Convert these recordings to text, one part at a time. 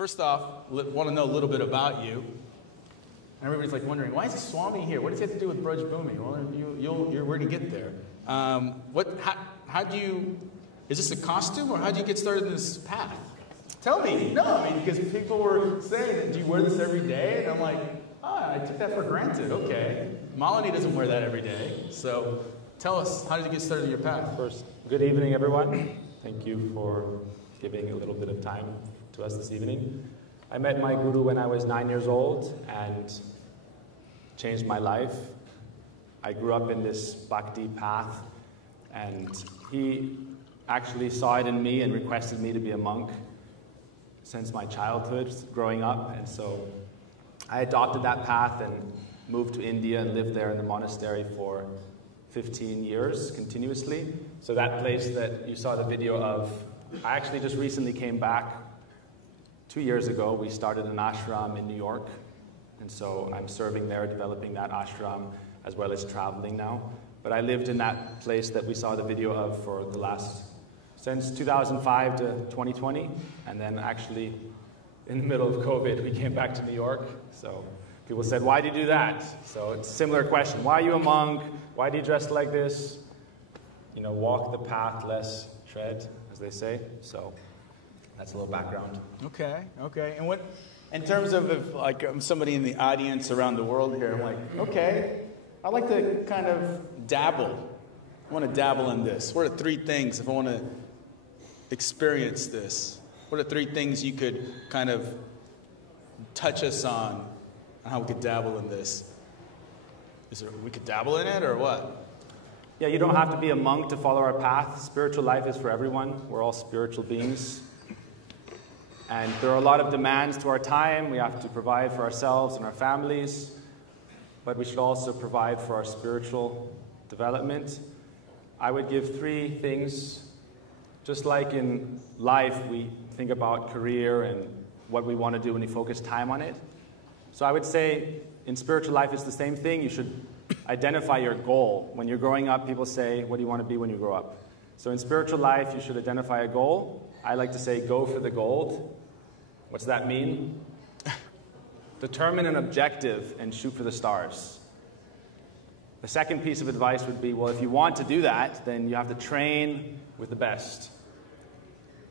first off, want to know a little bit about you. Everybody's like wondering, why is Swami here? What does he have to do with Braj Bhumi? Well, you're going to get there. How do you, is this a costume, or how do you get started in this path? Tell me. No, I mean, because people were saying, do you wear this every day? And I'm like, I took that for granted. Okay. Malini doesn't wear that every day. So tell us, how did you get started in your path? First, good evening, everyone. Thank you for giving a little bit of time to us this evening. I met my guru when I was 9 years old and changed my life. I grew up in this bhakti path, and he actually saw it in me and requested me to be a monk since my childhood, growing up. And so I adopted that path and moved to India and lived there in the monastery for 15 years continuously. So that place that you saw the video of, I actually just recently came back 2 years ago. We started an ashram in New York, and so I'm serving there, developing that ashram, as well as traveling now. But I lived in that place that we saw the video of for the last, since 2005 to 2020, and then actually in the middle of COVID, we came back to New York. So people said, why do you do that? So it's a similar question. Why are you a monk? Why do you dress like this? You know, walk the path, less tread, as they say. So that's a little background. Okay. And what, in terms of if, like, I'm somebody in the audience around the world here, I'm like, okay, I'd like to kind of dabble. I want to dabble in this. What are three things if I want to experience this? What are three things you could kind of touch us on how we could dabble in this? We could dabble in it, or what? Yeah, you don't have to be a monk to follow our path. Spiritual life is for everyone. We're all spiritual beings. And there are a lot of demands to our time. We have to provide for ourselves and our families. But we should also provide for our spiritual development. I would give three things. Just like in life, we think about career and what we want to do and we focus time on it. So I would say in spiritual life, it's the same thing. You should identify your goal. When you're growing up, people say, what do you want to be when you grow up? So in spiritual life, you should identify a goal. I like to say, go for the gold. What's that mean? Determine an objective and shoot for the stars. The second piece of advice would be, well, if you want to do that, then you have to train with the best.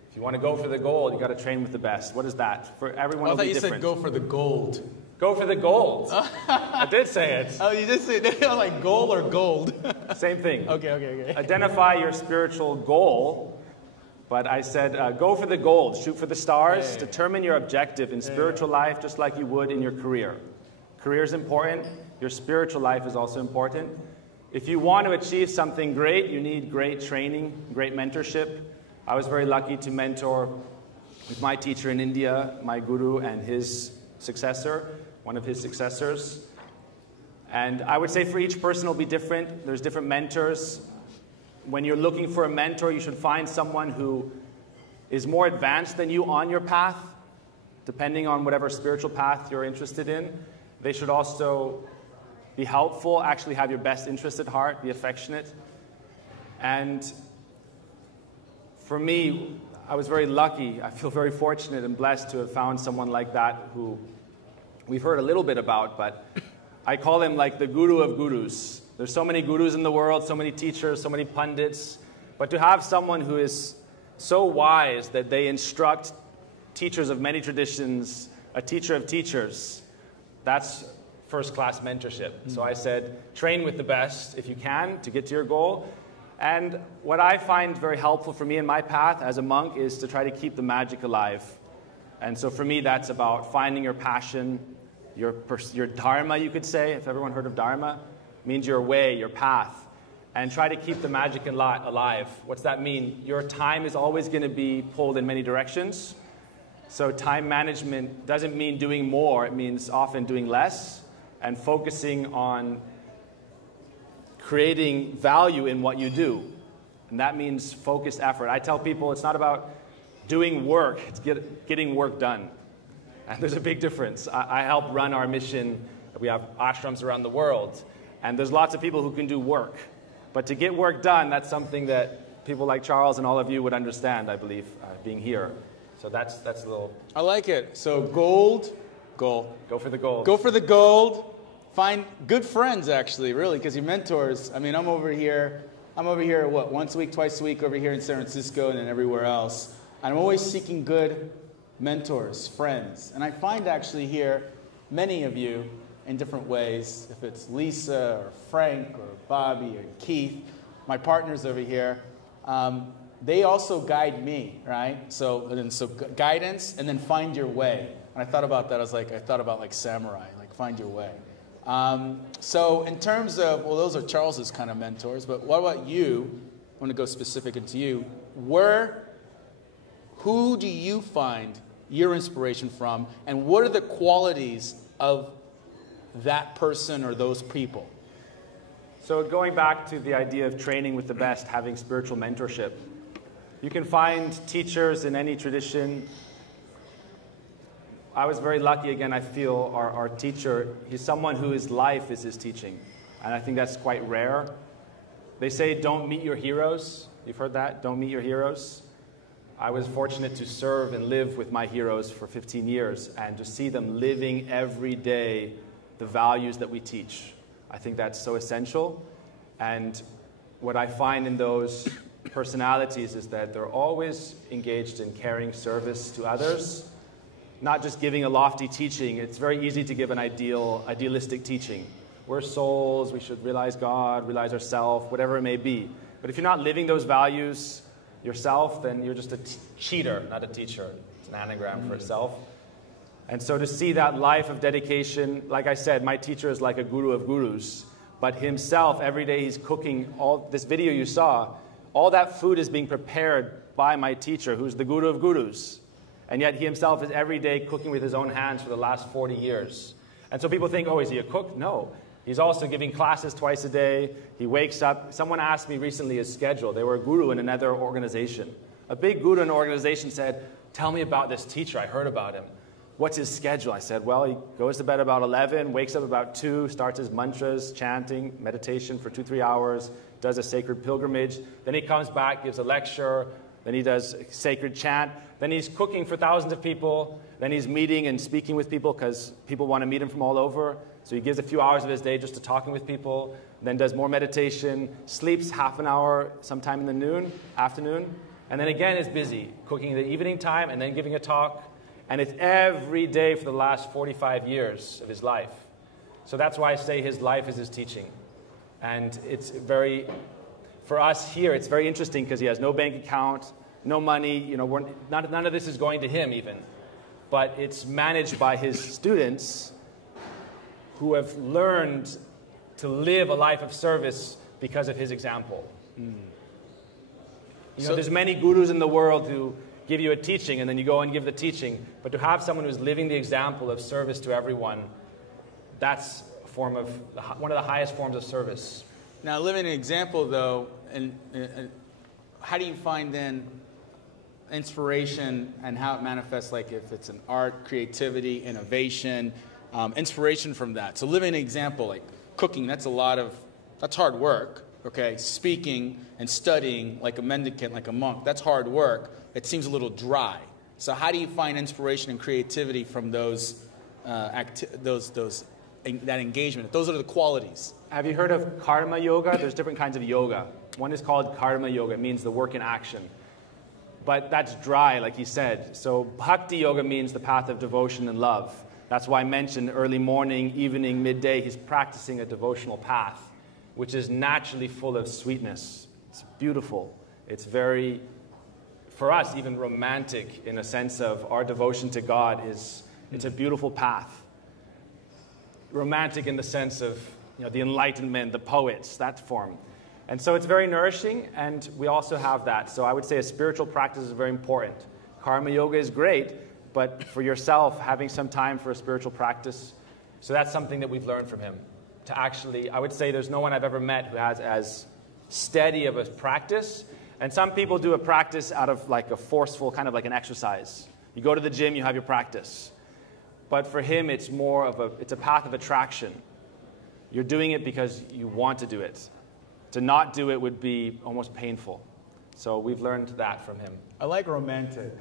If you want to go for the gold, you got to train with the best. What is that? For everyone, I thought it'll be you different. said go for the gold. Go for the gold. I did say it. Oh, you did say it. Like gold or gold? Same thing. Okay. Identify your spiritual goal. But I said go for the gold. Shoot for the stars. Yeah. Determine your objective in spiritual life just like you would in your career. Career is important. Your spiritual life is also important. If you want to achieve something great, you need great training, great mentorship. I was very lucky to mentor with my teacher in India, my guru, and his successor, one of his successors. And I would say for each person it'll be different. There's different mentors. When you're looking for a mentor, you should find someone who is more advanced than you on your path, depending on whatever spiritual path you're interested in. They should also be helpful, actually have your best interest at heart, be affectionate. And for me, I was very lucky. I feel very fortunate and blessed to have found someone like that who we've heard a little bit about, but I call him like the guru of gurus. There's so many gurus in the world, so many teachers, so many pundits, but to have someone who is so wise that they instruct teachers of many traditions, a teacher of teachers, that's first-class mentorship. So I said, train with the best if you can to get to your goal. And what I find very helpful for me in my path as a monk is to try to keep the magic alive. And so for me, that's about finding your passion, your dharma, you could say, if everyone heard of dharma. It means your way, your path. And try to keep the magic alive. What's that mean? Your time is always going to be pulled in many directions. So time management doesn't mean doing more. It means often doing less and focusing on creating value in what you do. And that means focused effort. I tell people it's not about doing work, it's getting work done. And there's a big difference. I help run our mission. We have ashrams around the world. And there's lots of people who can do work. But to get work done, that's something that people like Charles and all of you would understand, I believe, being here. So that's a little... I like it. So gold. Go for the gold. Go for the gold. Find good friends, actually, really, because your mentors, I mean, I'm over here, what, once a week, twice a week over here in San Francisco and then everywhere else. And I'm always seeking good mentors, friends. And I find actually here many of you in different ways, if it's Lisa or Frank or Bobby or Keith, my partners over here, they also guide me, right? So guidance and then find your way. And I thought about that. I thought about like samurai, like find your way. So in terms of, well, those are Charles's kind of mentors, but what about you? I want to go specific into you. Who do you find your inspiration from, and what are the qualities of that person or those people? So going back to the idea of training with the best, having spiritual mentorship, you can find teachers in any tradition. I was very lucky, again, I feel our teacher, he's someone whose life is his teaching. And I think that's quite rare. They say, don't meet your heroes. You've heard that? Don't meet your heroes. I was fortunate to serve and live with my heroes for 15 years and to see them living every day the values that we teach. I think that's so essential. And what I find in those personalities is that they're always engaged in caring service to others, not just giving a lofty teaching. It's very easy to give an idealistic teaching. We're souls, we should realize God, realize ourselves, whatever it may be. But if you're not living those values yourself, then you're just a cheater, not a teacher. It's an anagram for itself. And so to see that life of dedication, like I said, my teacher is like a guru of gurus, but himself, every day he's cooking. All this video you saw, all that food is being prepared by my teacher, who's the guru of gurus. And yet he himself is every day cooking with his own hands for the last 40 years. And so people think, oh, is he a cook? No. He's also giving classes twice a day. He wakes up. Someone asked me recently his schedule. They were a guru in another organization. A big guru in an organization said, tell me about this teacher. I heard about him. What's his schedule? I said, well, he goes to bed about 11, wakes up about 2, starts his mantras, chanting, meditation for 2-3 hours, does a sacred pilgrimage. Then he comes back, gives a lecture. Then he does a sacred chant. Then he's cooking for thousands of people. Then he's meeting and speaking with people because people want to meet him from all over. So he gives a few hours of his day just to talking with people. Then does more meditation, sleeps half an hour sometime in the afternoon. And then again is busy, cooking in the evening time and then giving a talk. And it's every day for the last 45 years of his life. So that's why I say his life is his teaching. And it's very, for us here, it's very interesting because he has no bank account, no money. None of this is going to him even. But it's managed by his students who have learned to live a life of service because of his example. There's many gurus in the world who give you a teaching and then you go and give the teaching. But to have someone who's living the example of service to everyone, that's one of the highest forms of service. Now, living an example, though, and how do you find then inspiration and how it manifests, like if it's an art, creativity, innovation, inspiration from that? So living an example, like cooking, that's hard work, okay? Speaking and studying like a mendicant, like a monk, that's hard work. It seems a little dry. So how do you find inspiration and creativity from that engagement? Those are the qualities. Have you heard of karma yoga? There's different kinds of yoga. One is called karma yoga. It means the work in action. But that's dry, like he said. So bhakti yoga means the path of devotion and love. That's why I mentioned early morning, evening, midday, he's practicing a devotional path, which is naturally full of sweetness. It's beautiful. It's very, for us, even romantic in a sense of our devotion to God it's a beautiful path. Romantic in the sense of the Enlightenment, the poets, that form. And so it's very nourishing, and we also have that. So I would say a spiritual practice is very important. Karma yoga is great, but for yourself, having some time for a spiritual practice, so that's something that we've learned from him. To actually, I would say there's no one I've ever met who has as steady of a practice. And some people do a practice out of like a forceful, kind of like an exercise. You go to the gym, you have your practice. But for him, it's more of it's a path of attraction. You're doing it because you want to do it. To not do it would be almost painful. So we've learned that from him. I like romantic.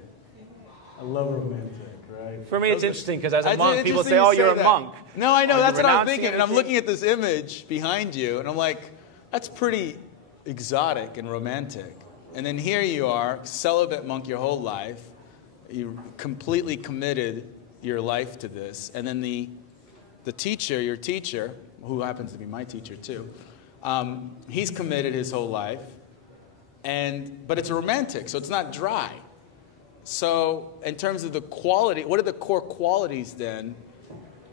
I love romantic, right? For me, it's interesting because as a monk, people say, oh, you're a monk. No, I know. Are That's you what I'm renouncing thinking. And I'm anything? looking at this image behind you, and I'm like, that's pretty exotic and romantic. And then here you are, celibate monk your whole life. You completely committed your life to this. And then the teacher, your teacher, who happens to be my teacher too, he's committed his whole life. But it's romantic, so it's not dry. So in terms of the quality, what are the core qualities then?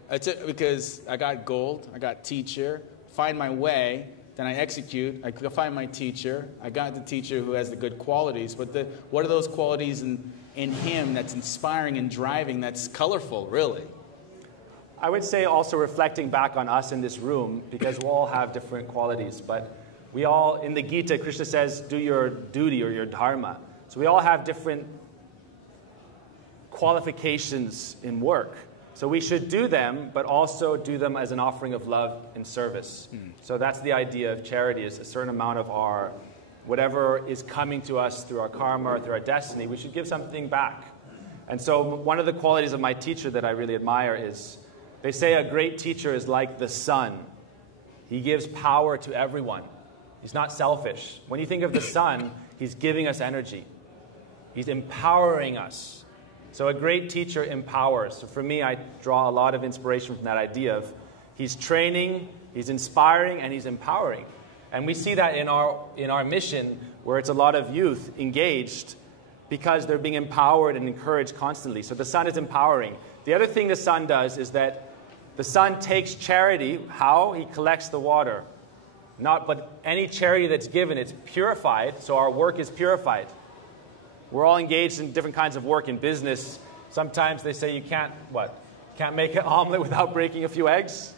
Because I got gold, I got teacher, find my way, then I execute, I find my teacher, I got the teacher who has the good qualities, but what are those qualities in him that's inspiring and driving, that's colorful, really? I would say also reflecting back on us in this room, because we all have different qualities, but we all, in the Gita, Krishna says, do your duty or your dharma. So we all have different qualifications in work. So we should do them, but also do them as an offering of love and service. So that's the idea of charity, is a certain amount of our, whatever is coming to us through our karma or through our destiny, we should give something back. And so one of the qualities of my teacher that I really admire is, they say a great teacher is like the sun. He gives power to everyone. He's not selfish. When you think of the sun, he's giving us energy. He's empowering us. So a great teacher empowers. So for me, I draw a lot of inspiration from that idea of he's training, he's inspiring, and he's empowering. And we see that in our mission, where it's a lot of youth engaged because they're being empowered and encouraged constantly. So the sun is empowering. The other thing the sun does is that the sun takes charity. How? He collects the water. But any charity that's given, it's purified, so our work is purified. We're all engaged in different kinds of work in business. Sometimes they say you can't make an omelet without breaking a few eggs.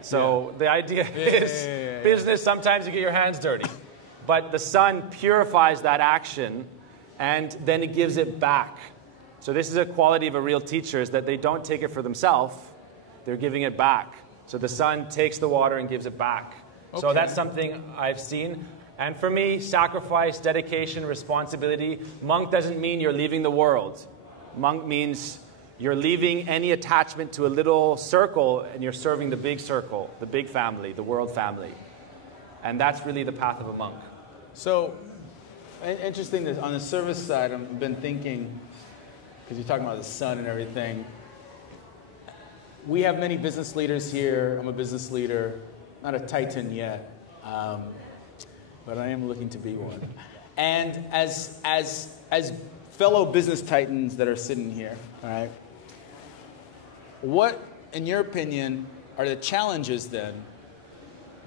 So the idea is business, sometimes you get your hands dirty. But the sun purifies that action, and then it gives it back. So this is a quality of a real teacher, is that they don't take it for themselves, they're giving it back. So the sun takes the water and gives it back. Okay. So that's something I've seen. And for me, sacrifice, dedication, responsibility. Monk doesn't mean you're leaving the world. Monk means you're leaving any attachment to a little circle and you're serving the big circle, the big family, the world family. And that's really the path of a monk. So, interesting that on the service side, I've been thinking, because you're talking about the sun and everything, we have many business leaders here. I'm a business leader, not a titan yet. But I am looking to be one. And as fellow business titans that are sitting here, all right, what, in your opinion, are the challenges then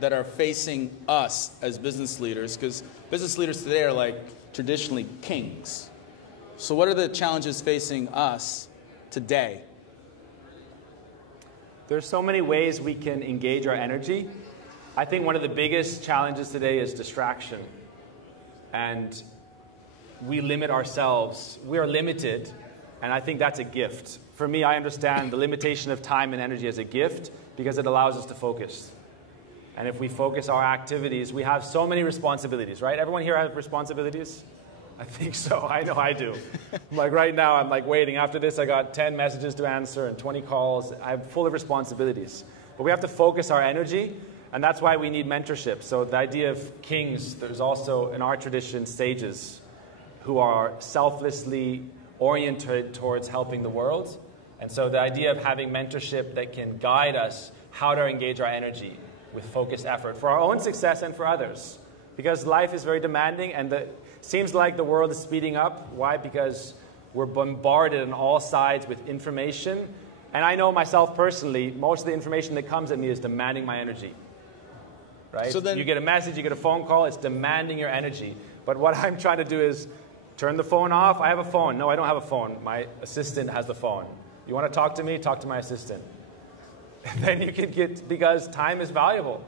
that are facing us as business leaders? Because business leaders today are like traditionally kings. So what are the challenges facing us today? There's so many ways we can engage our energy. I think one of the biggest challenges today is distraction. And we limit ourselves. We are limited, and I think that's a gift. For me, I understand the limitation of time and energy as a gift because it allows us to focus. And if we focus our activities, we have so many responsibilities, right? Everyone here has responsibilities? I think so. I know I do. Like right now, I'm like waiting. After this, I got 10 messages to answer and 20 calls. I'm full of responsibilities. But we have to focus our energy. And that's why we need mentorship. So the idea of kings, there's also in our tradition sages who are selflessly oriented towards helping the world. And so the idea of having mentorship that can guide us how to engage our energy with focused effort for our own success and for others. Because life is very demanding and it seems like the world is speeding up. Why? Because we're bombarded on all sides with information. And I know myself personally, most of the information that comes at me is demanding my energy. Right? So then you get a message, you get a phone call, it's demanding your energy. But what I'm trying to do is turn the phone off. I have a phone. No, I don't have a phone. My assistant has the phone. You want to talk to me? Talk to my assistant. And then you can get, because time is valuable.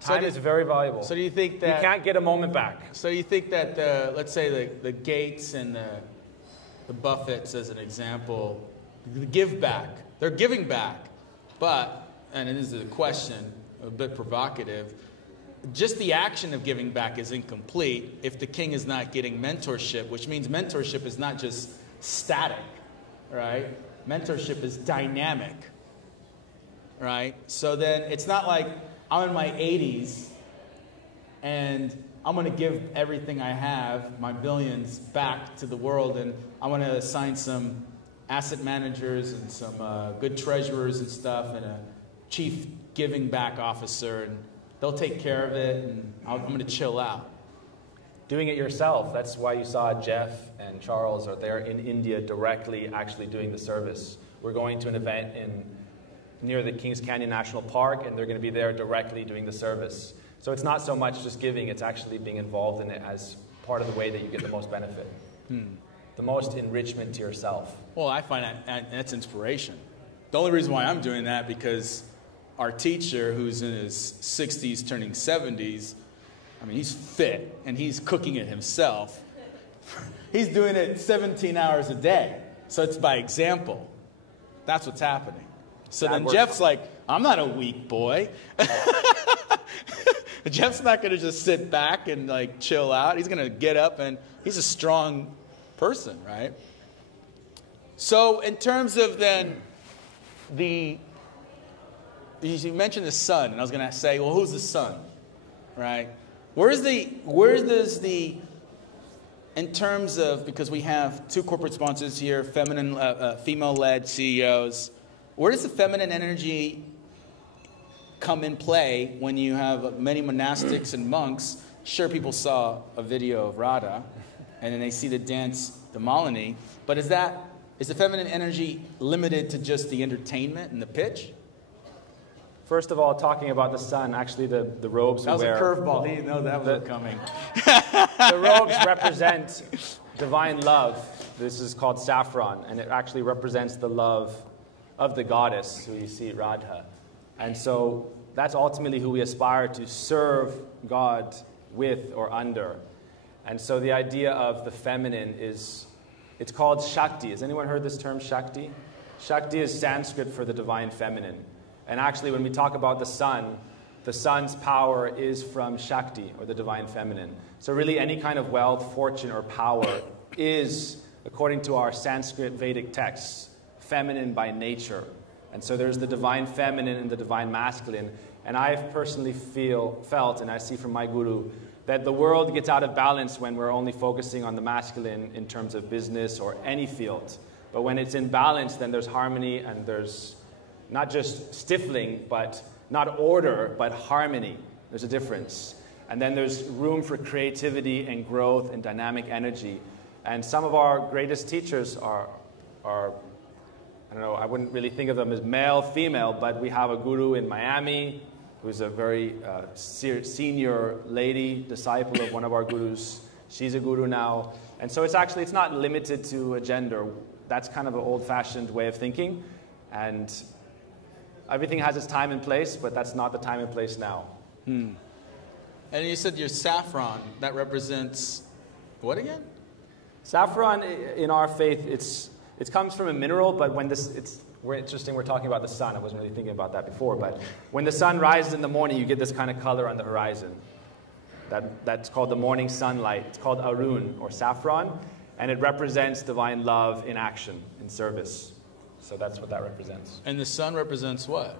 Time is very valuable. So do you think that... You can't get a moment back. So you think that, let's say the Gates and the Buffetts as an example, give back. They're giving back. But, and this is a question, a bit provocative, just the action of giving back is incomplete if the king is not getting mentorship, which means mentorship is not just static, right? Mentorship is dynamic, right? So then it's not like I'm in my 80s and I'm going to give everything I have, my billions, back to the world, and I want to assign some asset managers and some good treasurers and stuff and a chief giving back officer, and they'll take care of it, and I'm going to chill out. Doing it yourself. That's why you saw Jeff and Charles are there in India directly actually doing the service. We're going to an event near the Kings Canyon National Park, and they're going to be there directly doing the service. So it's not so much just giving, it's actually being involved in it as part of the way that you get the most benefit. The most enrichment to yourself. Well, I find that's inspiration. The only reason why I'm doing that because our teacher, who's in his 60s turning 70s, I mean, he's fit, and he's cooking it himself. He's doing it 17 hours a day. So it's by example. That's what's happening. So then Jeff's like, I'm not a weak boy. Jeff's not going to just sit back and like chill out. He's going to get up, and he's a strong person, right? So in terms of then you mentioned the sun, and I was going to say, well, who's the sun, right? In terms of, because we have two corporate sponsors here, female-led CEOs, where does the feminine energy come in play when you have many monastics and monks? Sure, people saw a video of Radha, and then they see the dance, the Malini, but is the feminine energy limited to just the entertainment and the pitch? First of all, talking about the sun, actually the robes we wear... That was a curveball. He didn't know that was coming. The robes represent divine love. This is called saffron, and it actually represents the love of the goddess, who you see, Radha. And so that's ultimately who we aspire to serve God with or under. And so the idea of the feminine is, it's called Shakti. Has anyone heard this term, Shakti? Shakti is Sanskrit for the divine feminine. And actually, when we talk about the sun's power is from Shakti, or the divine feminine. So really, any kind of wealth, fortune, or power is, according to our Sanskrit Vedic texts, feminine by nature. And so there's the divine feminine and the divine masculine. And I've personally felt, and I see from my guru, that the world gets out of balance when we're only focusing on the masculine in terms of business or any field. But when it's in balance, then there's harmony, and there's not just stifling, but not order, but harmony. There's a difference. And then there's room for creativity and growth and dynamic energy. And some of our greatest teachers are I don't know, I wouldn't really think of them as male, female, but we have a guru in Miami who's a very senior lady, disciple of one of our gurus. She's a guru now. And so it's not limited to a gender. That's kind of an old-fashioned way of thinking. And everything has its time and place, but that's not the time and place now. And you said your saffron, that represents what again? Saffron, in our faith, it comes from a mineral, but when we're talking about the sun. I wasn't really thinking about that before, but when the sun rises in the morning, you get this kind of color on the horizon. That's called the morning sunlight. It's called Arun, or saffron, and it represents divine love in action, in service. So that's what that represents. And the sun represents what?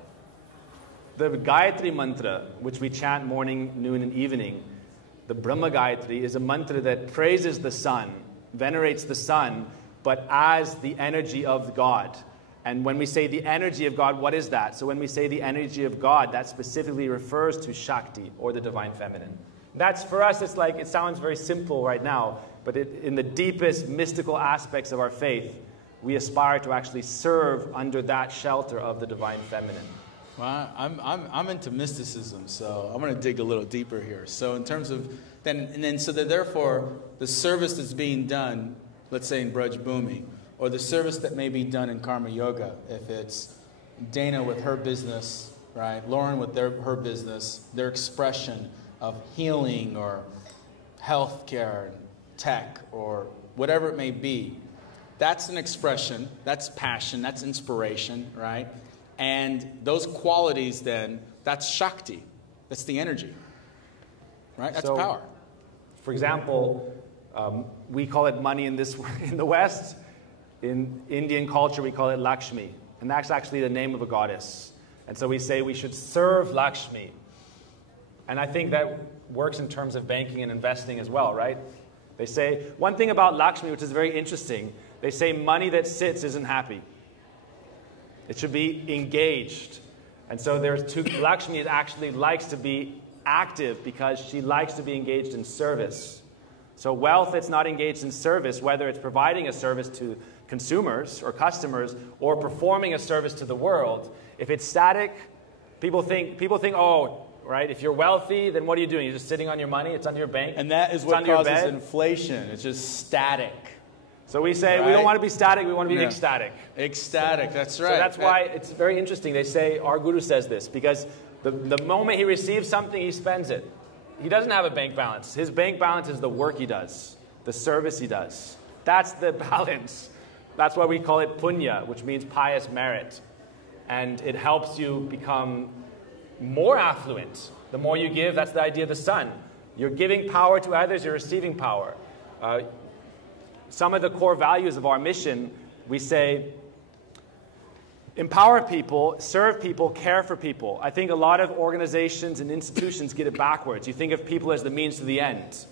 The Gayatri mantra, which we chant morning, noon, and evening, the Brahma Gayatri, is a mantra that praises the sun, venerates the sun, but as the energy of God. And when we say the energy of God, what is that? So when we say the energy of God, that specifically refers to Shakti, or the divine feminine. That's, for us, it sounds very simple right now, but in the deepest mystical aspects of our faith, we aspire to actually serve under that shelter of the divine feminine. Well, I'm into mysticism, so I'm going to dig a little deeper here. So in terms of therefore the service that's being done, let's say in Braj Bhumi, or the service that may be done in Karma Yoga, if it's Dana with her business, right, Lauren with her business, their expression of healing or healthcare, tech, or whatever it may be. That's an expression, that's passion, that's inspiration, right? And those qualities then, that's Shakti, that's the energy, right? That's power. For example, we call it money in the West. In Indian culture, we call it Lakshmi. And that's actually the name of a goddess. And so we say we should serve Lakshmi. And I think that works in terms of banking and investing as well, right? They say, one thing about Lakshmi, which is very interesting, they say money that sits isn't happy. It should be engaged. And so Lakshmi actually likes to be active because she likes to be engaged in service. So wealth that's not engaged in service, whether it's providing a service to consumers or customers or performing a service to the world, if it's static, people think, oh, right, if you're wealthy, then what are you doing? You're just sitting on your money, it's on your bank. And that is what causes inflation. It's just static. So we say we don't want to be static, we want to be ecstatic. Ecstatic, that's right. So that's why it's very interesting. They say, our guru says this, because the moment he receives something, he spends it. He doesn't have a bank balance. His bank balance is the work he does, the service he does. That's the balance. That's why we call it punya, which means pious merit. And it helps you become more affluent. The more you give, that's the idea of the sun. You're giving power to others, you're receiving power. Some of the core values of our mission, we say, empower people, serve people, care for people. I think a lot of organizations and institutions get it backwards. You think of people as the means to the end.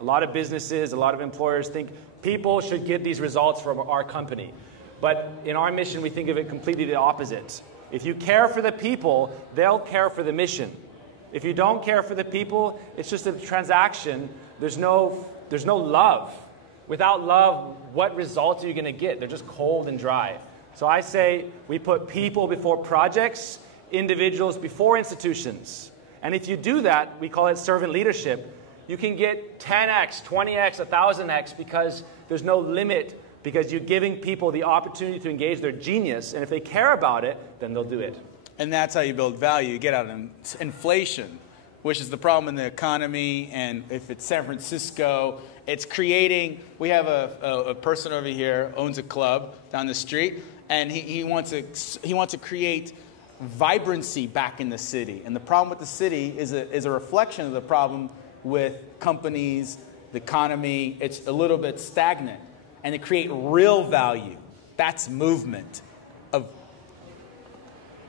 A lot of businesses, a lot of employers think people should get these results from our company. But in our mission, we think of it completely the opposite. If you care for the people, they'll care for the mission. If you don't care for the people, it's just a transaction. There's no love. Without love, what results are you going to get? They're just cold and dry. So I say we put people before projects, individuals before institutions. And if you do that, we call it servant leadership, you can get 10x, 20x, 1,000x because there's no limit, because you're giving people the opportunity to engage their genius, and if they care about it, then they'll do it. And that's how you build value. You get out of inflation, which is the problem in the economy, and if it's San Francisco, it's creating, we have a person over here, owns a club down the street, and he wants to create vibrancy back in the city. And the problem with the city is a reflection of the problem with companies, the economy. It's a little bit stagnant. And to create real value, that's movement.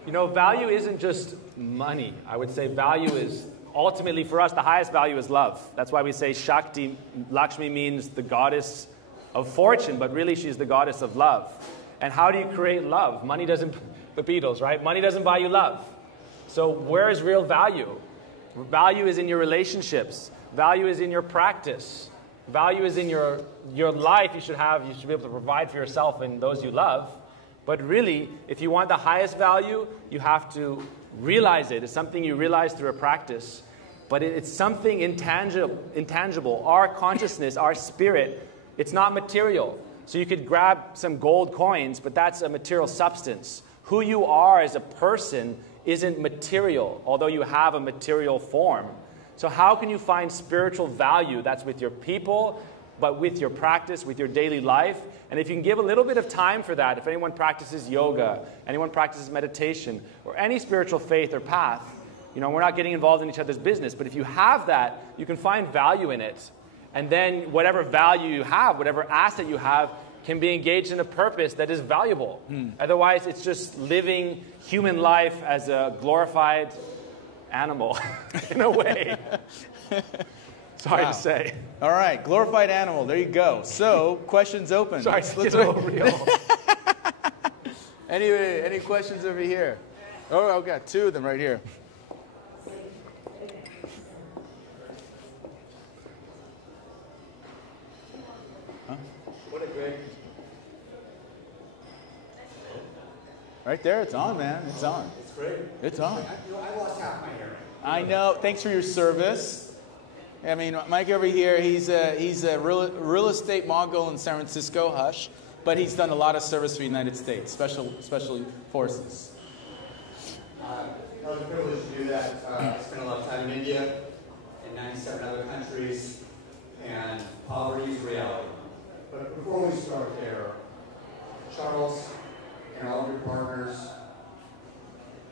Value isn't just money. I would say value is, ultimately for us, the highest value is love. That's why we say Shakti, Lakshmi means the goddess of fortune, but really she's the goddess of love. And how do you create love? Money doesn't, the Beatles, right? Money doesn't buy you love. So where is real value? Value is in your relationships. Value is in your practice. Value is in your life. You should be able to provide for yourself and those you love. But really, if you want the highest value, you have to realize it. It's something you realize through a practice. But it's something intangible. Our consciousness, our spirit, it's not material. So you could grab some gold coins, but that's a material substance. Who you are as a person isn't material, although you have a material form. So how can you find spiritual value? That's with your people, but with your practice, with your daily life. And if you can give a little bit of time for that, if anyone practices yoga, anyone practices meditation, or any spiritual faith or path, we're not getting involved in each other's business, but if you have that, you can find value in it. And then whatever value you have, whatever asset you have, can be engaged in a purpose that is valuable. Otherwise, it's just living human life as a glorified animal, in a way. Sorry to say. All right, glorified animal. There you go. So, questions open. Sorry, let's get real. Any questions over here? Oh, I've got two of them right here. What a great... Right there, it's on, man. It's on. It's great. It's on. I lost half my hair. I know. Thanks for your service. I mean, Mike over here, he's a real estate mogul in San Francisco, hush, but he's done a lot of service for the United States, special forces. It was a privilege to do that. I spent a lot of time in India, in 97 other countries, and poverty is reality. But before we start there, Charles and all of your partners,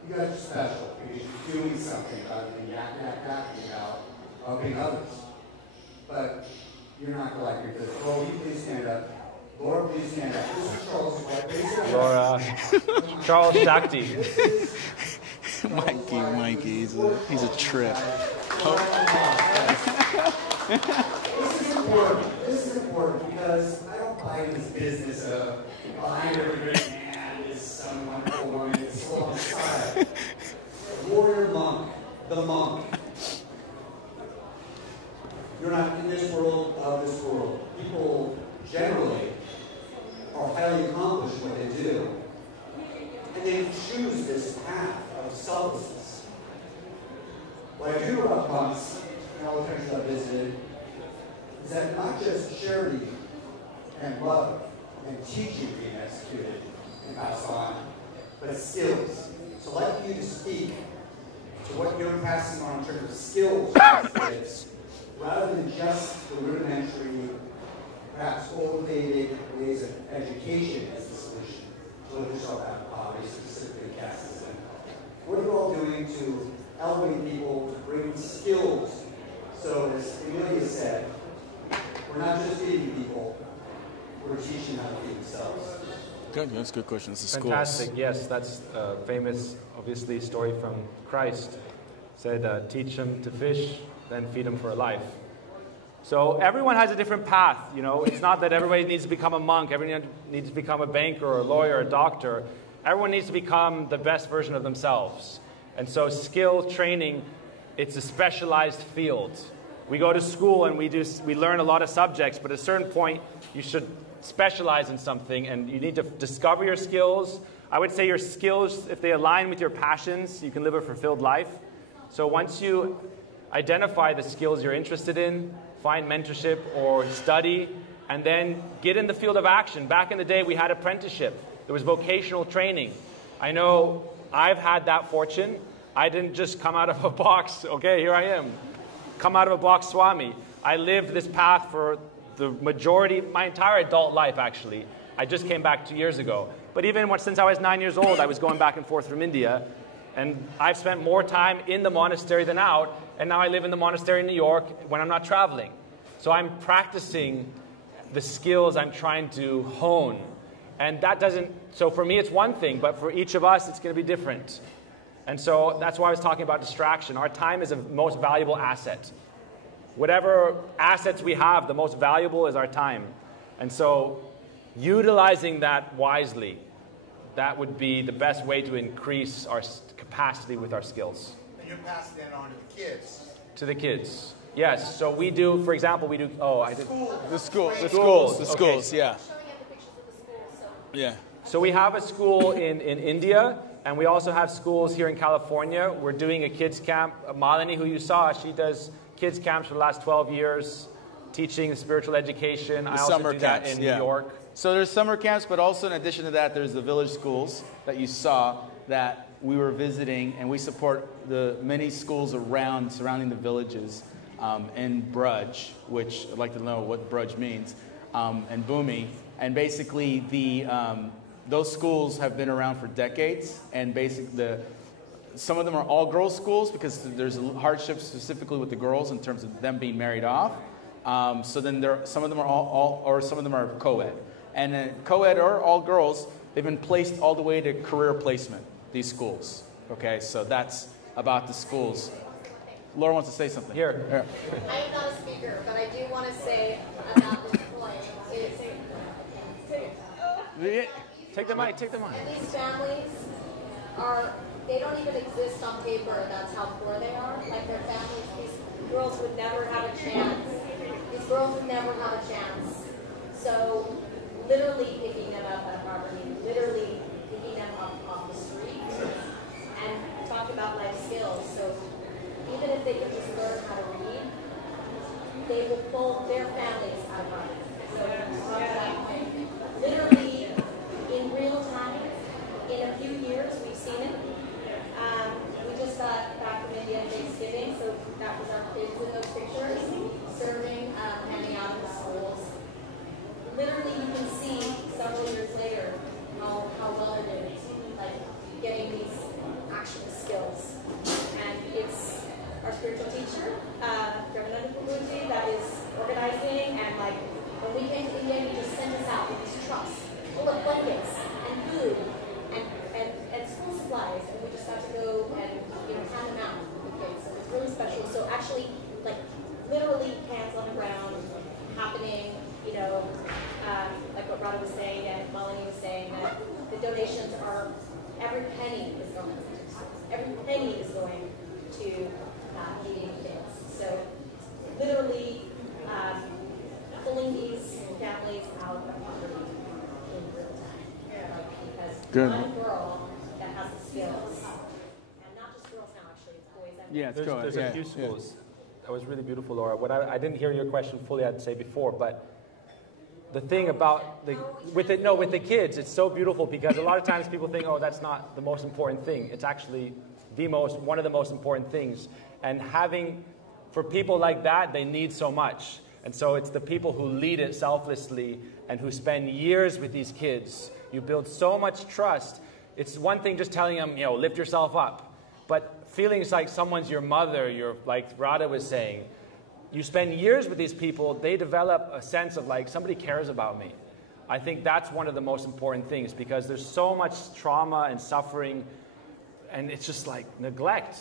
you guys are special because you're doing something other than yakking about helping others. But you're not like your good. Oh, you please stand up. Laura, please stand up. This is Charles' wife. Please stand up. Laura. Charles Shack15. Mikey, he's a trip. This is important because I don't buy this business of behind every great man is some wonderful woman that's full on style. Warrior monk, the monk. You're not in this world of this world. People generally are highly accomplished what they do. And they choose this path of selflessness. What I do about monks in all the countries I've visited is that not just charity and love and teaching being executed and passed on, but skills. So I'd like you to speak to what you're passing on in terms of skills rather than just the rudimentary, perhaps old-dated ways of education as the solution to lift yourself out of poverty, specifically casteism. What are you all doing to elevate people to bring skills? So as Amelia said, we're not just feeding people, we're teaching how to feed themselves. Good, that's a good question. It's the Fantastic. schools. Yes, that's a famous, obviously, story from Christ. Said, teach them to fish, then feed them for a life. So everyone has a different path. You know, it's not that everybody needs to become a monk. Everyone needs to become a banker or a lawyer or a doctor. Everyone needs to become the best version of themselves. And so skill training, it's a specialized field. We go to school and we learn a lot of subjects, but at a certain point, you should specialize in something, and you need to discover your skills. I would say your skills, if they align with your passions, you can live a fulfilled life. So once you identify the skills you're interested in, find mentorship or study, and then get in the field of action. Back in the day, we had apprenticeship. There was vocational training. I know I've had that fortune. I didn't just come out of a box, okay, here I am. Come out of a box Swami. I lived this path for the majority, my entire adult life, actually. I just came back 2 years ago. But even since I was 9 years old, I was going back and forth from India. And I've spent more time in the monastery than out. And now I live in the monastery in New York when I'm not traveling. So I'm practicing the skills I'm trying to hone. And that doesn't, so for me it's one thing, but for each of us it's going to be different. And so that's why I was talking about distraction. Our time is the most valuable asset. Whatever assets we have, the most valuable is our time. And so utilizing that wisely, that would be the best way to increase our capacity with our skills. And you're passing that on to the kids. To the kids. Yes. So we do, for example, we do, The schools, Okay. yeah. Yeah. So we have a school in India, and we also have schools here in California. We're doing a kids camp. Malini, who you saw, she does kids camps for the last 12 years, teaching spiritual education. I also Summer do camps, that in yeah. New York. So there's summer camps, but also in addition to that, there's the village schools that you saw that we were visiting, and we support the many schools surrounding the villages in Brudge, which I'd like to know what Brudge means, and Bhumi. And basically, those schools have been around for decades, and some of them are all-girls schools because there's hardships specifically with the girls in terms of them being married off. So then some of them are some of them are co-ed. And co-ed or all girls, they've been placed all the way to career placement, these schools. Okay, so that's about the schools. Laura wants to say something. Here. I am not a speaker, but I do want to say about this point. Take the mic, take the mic. And these families they don't even exist on paper. That's how poor they are. Like their families, these girls would never have a chance. These girls would never have a chance. So literally picking them up out of poverty, literally picking them up off the street, and talk about life skills. So even if they can just learn how to read, they will pull their families out of poverty. So talk about literally in real time, in a few years, we've seen it. We just got back from India at Thanksgiving, so that was our kids in those pictures, serving, handing out in the schools. Literally, you can see several years later how well they're doing, like getting these action skills. And it's our spiritual teacher, that is organizing donations are, every penny is going to feeding kids. So literally pulling these families out of poverty in real time. Because one girl that has the skills, and not just girls now, actually, it's boys and Yeah, it's there's a few schools. That was really beautiful, Laura. What I didn't hear your question fully, I'd say before, but the thing about with the kids, it's so beautiful because a lot of times people think, oh, that's not the most important thing. It's actually one of the most important things. And for people like that, they need so much. And so it's the people who lead it selflessly and who spend years with these kids. You build so much trust. It's one thing just telling them, lift yourself up. But feelings like someone's your mother, like Radha was saying, you spend years with these people, they develop a sense of like, somebody cares about me. I think that's one of the most important things because there's so much trauma and suffering and it's just like neglect.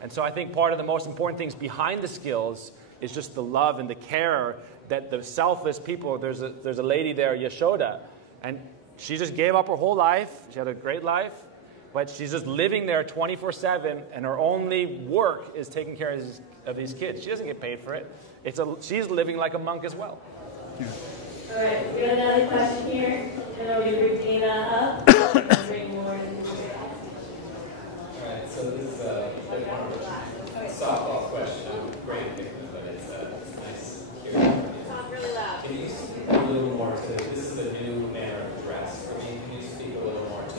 And so I think part of the most important things behind the skills is just the love and the care that the selfless people, there's a lady there, Yashoda, and she just gave up her whole life. She had a great life, but she's just living there 24/7, and her only work is taking care of these kids. She doesn't get paid for it. She's living like a monk as well. Yeah. All right, we got another question here. And then we bring Dana up. Bring more. All right, so this is a softball question. I'm great at picking them, but it's nice hearing. Talk really loud. Can you speak a little more to, this is a new manner of dress for me, can you speak a little more to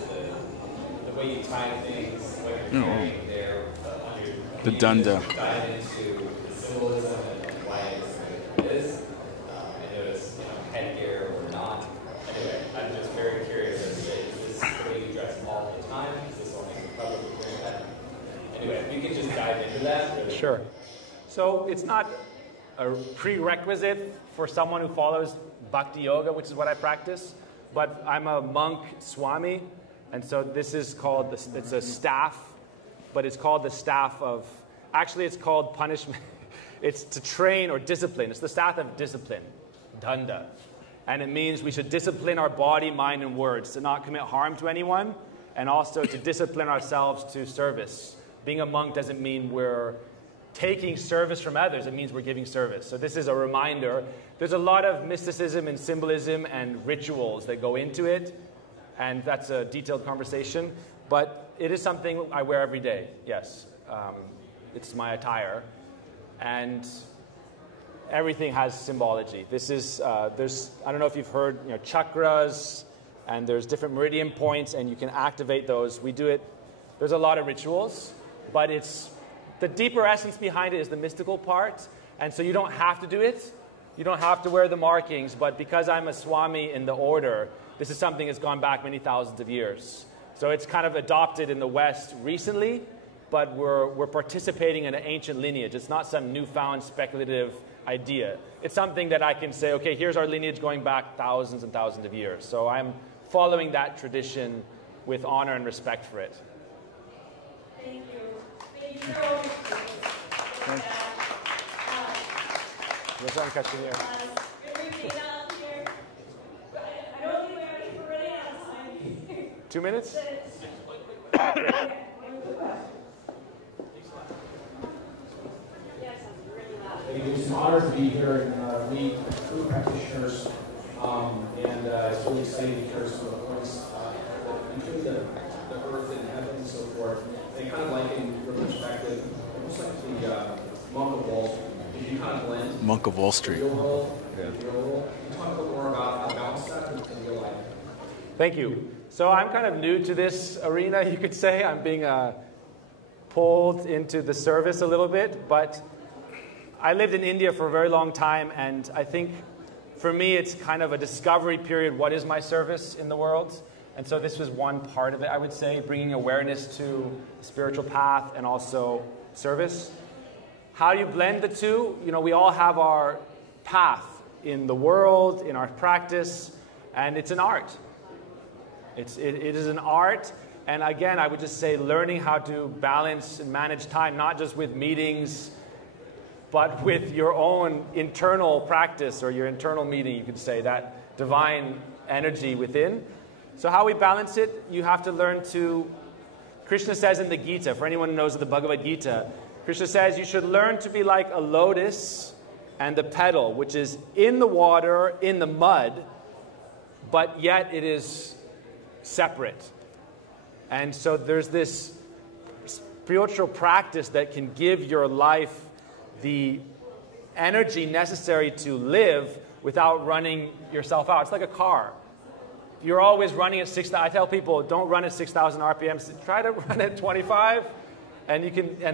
the way you tie things, what you're carrying there on your... The dunda. Dive into the symbolism and why it is. I notice, headgear or not. Anyway, I'm just very curious as to, is this the way you dress all the time? Is this only for public wear? Anyway, if you could just dive into that. Really. Sure. So it's not a prerequisite for someone who follows Bhakti Yoga, which is what I practice, but I'm a monk Swami, and so this is called, it's a staff, but it's called the staff of, actually it's called punishment. It's to train or discipline. It's the staff of discipline, danda. And it means we should discipline our body, mind, and words to not commit harm to anyone, and also to discipline ourselves to service. Being a monk doesn't mean we're taking service from others, it means we're giving service. So this is a reminder. There's a lot of mysticism and symbolism and rituals that go into it, and that's a detailed conversation, but it is something I wear every day, yes. It's my attire, and everything has symbology. This is, I don't know if you've heard, chakras, and there's different meridian points, and you can activate those. We do it, there's a lot of rituals, but the deeper essence behind it is the mystical part, and so you don't have to do it. You don't have to wear the markings, but because I'm a Swami in the order, this is something that's gone back many thousands of years. So it's kind of adopted in the West recently, but we're participating in an ancient lineage. It's not some newfound speculative idea. It's something that I can say, okay, here's our lineage going back thousands and thousands of years. So I'm following that tradition with honor and respect for it. Thank you. Thank you. There's one question here. I don't think we're running out of time. 2 minutes? It's an honor to be here and meet true practitioners, and it's really exciting because of the points between the earth and heaven and so forth. They kind of like in your perspective, almost like the monk of Wall Street. If you kind of blend Monk of Wall Street. Real role, real role. Can you talk a little more about how to balance that in real life? Thank you. So I'm kind of new to this arena, you could say. I'm being pulled into the service a little bit, but I lived in India for a very long time, and I think for me it's kind of a discovery period. What is my service in the world? And so this was one part of it, I would say, bringing awareness to the spiritual path and also service. How do you blend the two? We all have our path in the world, in our practice, and it's an art. It is an art, and again, I would just say learning how to balance and manage time, not just with meetings, but with your own internal practice or your internal meeting, you could say, that divine energy within. So how we balance it, you have to learn to, Krishna says in the Gita, for anyone who knows the Bhagavad Gita, Krishna says you should learn to be like a lotus and the petal, which is in the water, in the mud, but yet it is separate. And so there's this spiritual practice that can give your life the energy necessary to live without running yourself out. It's like a car. You're always running at 6,000. I tell people, don't run at 6,000 RPMs. Try to run at 25, and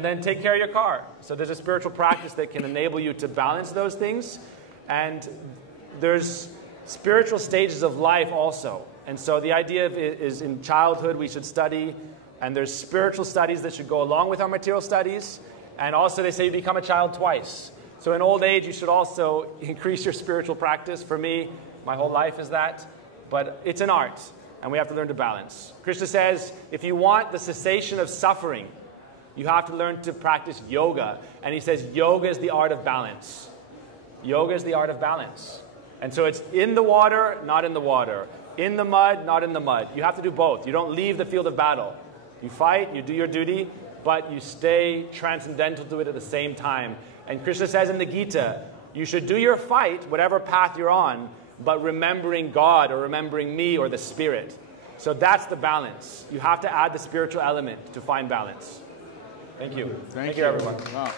then take care of your car. So there's a spiritual practice that can enable you to balance those things. And there's spiritual stages of life also. And so the idea is in childhood we should study, and there's spiritual studies that should go along with our material studies. And also they say you become a child twice. So in old age you should also increase your spiritual practice. For me, my whole life is that. But it's an art, and we have to learn to balance. Krishna says if you want the cessation of suffering, you have to learn to practice yoga. And he says yoga is the art of balance. Yoga is the art of balance. And so it's in the water, not in the water. In the mud, not in the mud. You have to do both. You don't leave the field of battle. You fight, you do your duty, but you stay transcendental to it at the same time. And Krishna says in the Gita, you should do your fight, whatever path you're on, but remembering God or remembering me or the Spirit. So that's the balance. You have to add the spiritual element to find balance. Thank you. Thank you, everyone. Wow.